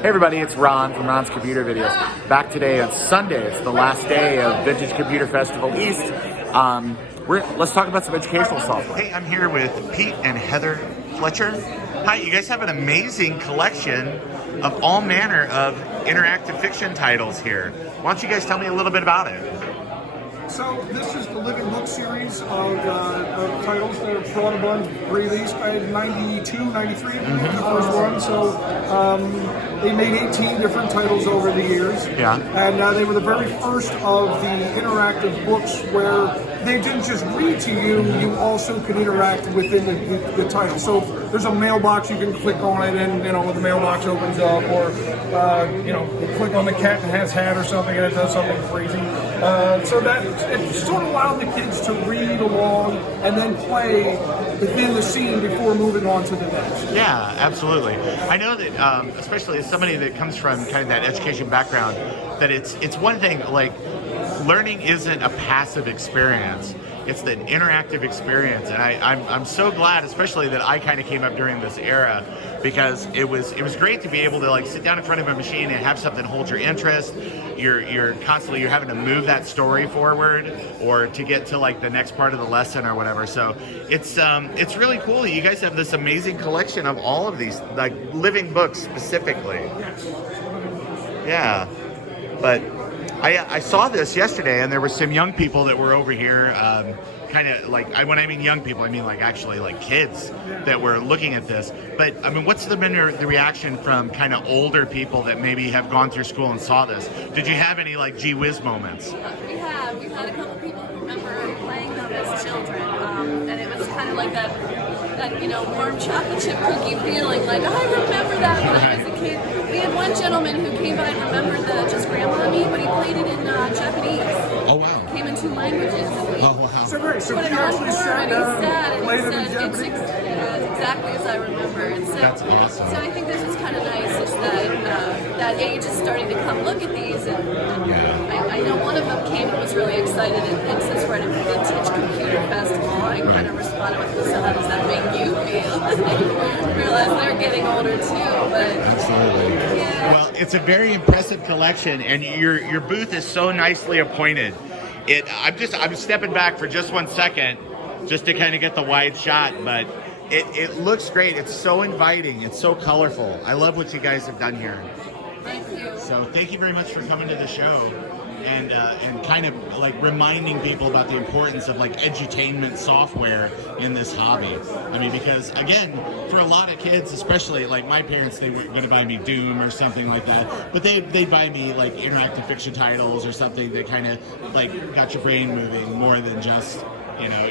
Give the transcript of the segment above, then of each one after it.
Hey everybody, it's Ron from Ron's Computer Videos. Back today on Sunday. It's the last day of Vintage Computer Festival East. Let's talk about some educational software. Hey, I'm here with Pete and Heather Fletcher. Hi, you guys have an amazing collection of all manner of interactive fiction titles here. Why don't you guys tell me a little bit about it? So this is the Living Book series of titles that are brought a bunch released by 92, 93, the first one. So they made 18 different titles over the years. Yeah. And they were the very first of the interactive books where they didn't just read to you, you also could interact within the title. So there's a mailbox, you can click on it and, the mailbox opens up, or, you click on the cat and has hat or something and it does something crazy. So that it sort of allowed the kids to read along and then play within the scene before moving on to the next. Yeah, absolutely. I know that, especially as somebody that comes from kind of that education background, that it's one thing, like, learning isn't a passive experience. It's an interactive experience, and I'm so glad, especially that I kind of came up during this era, because it was great to be able to sit down in front of a machine and have something hold your interest. You're constantly having to move that story forward or to get to the next part of the lesson or whatever. So it's really cool. You guys have this amazing collection of all of these living books specifically. Yeah, but I saw this yesterday, and there were some young people that were over here, when I mean young people, I mean actually kids that were looking at this. But I mean, what's been the reaction from kind of older people that maybe have gone through school and saw this? Did you have any gee whiz moments? We have. We've had a couple people who remember playing them as children, and it was kind of like that warm chocolate chip cookie feeling. I remember that when I was a kid. We had one gentleman who came by and remembered the Just Grandma and Me, but he played it in Japanese. Oh wow! Came in 2 languages. Oh wow! So great. So put he it on actually for sat him, and down, played it in it's Japanese. exactly as I remember. And so, that's awesome. So I think this is kind of nice. It's that age is starting to come look at these, and I know one of them came and was really excited, and since we're at a vintage computer festival, I kind of responded with, so how does that make you feel? I realize they're getting older too, but absolutely. Yeah. Well, it's a very impressive collection, and your booth is so nicely appointed. I'm stepping back for just 1 second, just to kind of get the wide shot, but it looks great. It's so inviting. It's so colorful. I love what you guys have done here. Thank you. So thank you very much for coming to the show and kind of reminding people about the importance of edutainment software in this hobby. I mean, because again, for a lot of kids, especially my parents, they were going to buy me Doom or something like that, but they'd buy me interactive fiction titles or something that kind of got your brain moving more than just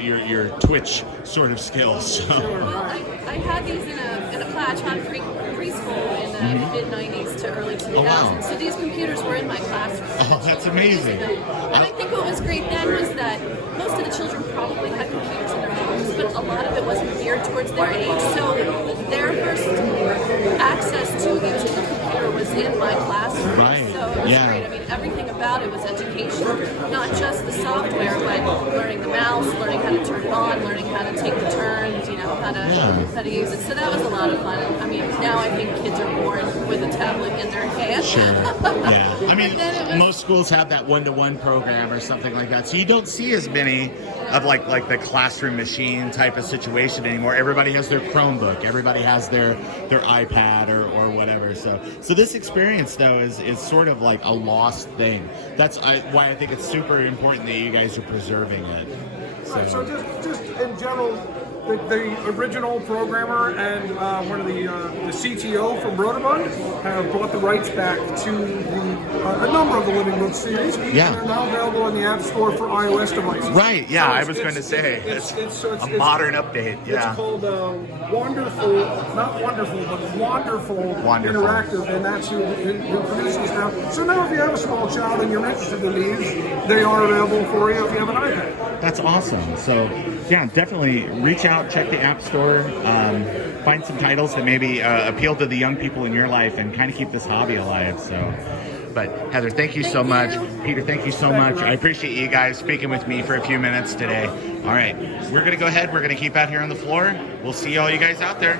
your Twitch sort of skills. So. Well, I had these in a class on preschool in the mid-90s to early 2000s. Oh, wow. So these computers were in my classroom. Oh, that's amazing. And I think what was great then was that most of the children probably had computers in their homes, but a lot of it wasn't geared towards their age. So their first access to using the computer was in my classroom. Right. So it was great. I mean, everything about it was education, not just the software, but learning the mouse, learning how to turn it on, learning how to take the turns, how to use it. So that was a lot of fun. I mean, now I think kids are born with a tablet in their hand. Sure. Yeah. I mean, was, most schools have that one-to-one program or something like that. So you don't see as many of like the classroom machine type of situation anymore. Everybody has their Chromebook. Everybody has their iPad or whatever. So this experience though is sort of like a lost thing. That's why I think it's super important that you guys are preserving it. So just in general, the original programmer and one of the CTO from Rotobund have brought the rights back to a number of the Living Book series. Yeah. They're now available in the App Store for iOS devices. Right, yeah, So I was going to say, it's a modern update, yeah. It's called Wonderful, not Wonderful, but Wonderful Interactive, and that's who produces now. So now if you have a small child and you're interested in these, they are available for you if you have an iPad. That's awesome. So, yeah, definitely reach out, check the App Store, find some titles that maybe appeal to the young people in your life and kind of keep this hobby alive. So, but Heather, thank you so much. Peter, thank you so much. I appreciate you guys speaking with me for a few minutes today. All right, we're going to go ahead. We're going to keep out here on the floor. We'll see all you guys out there.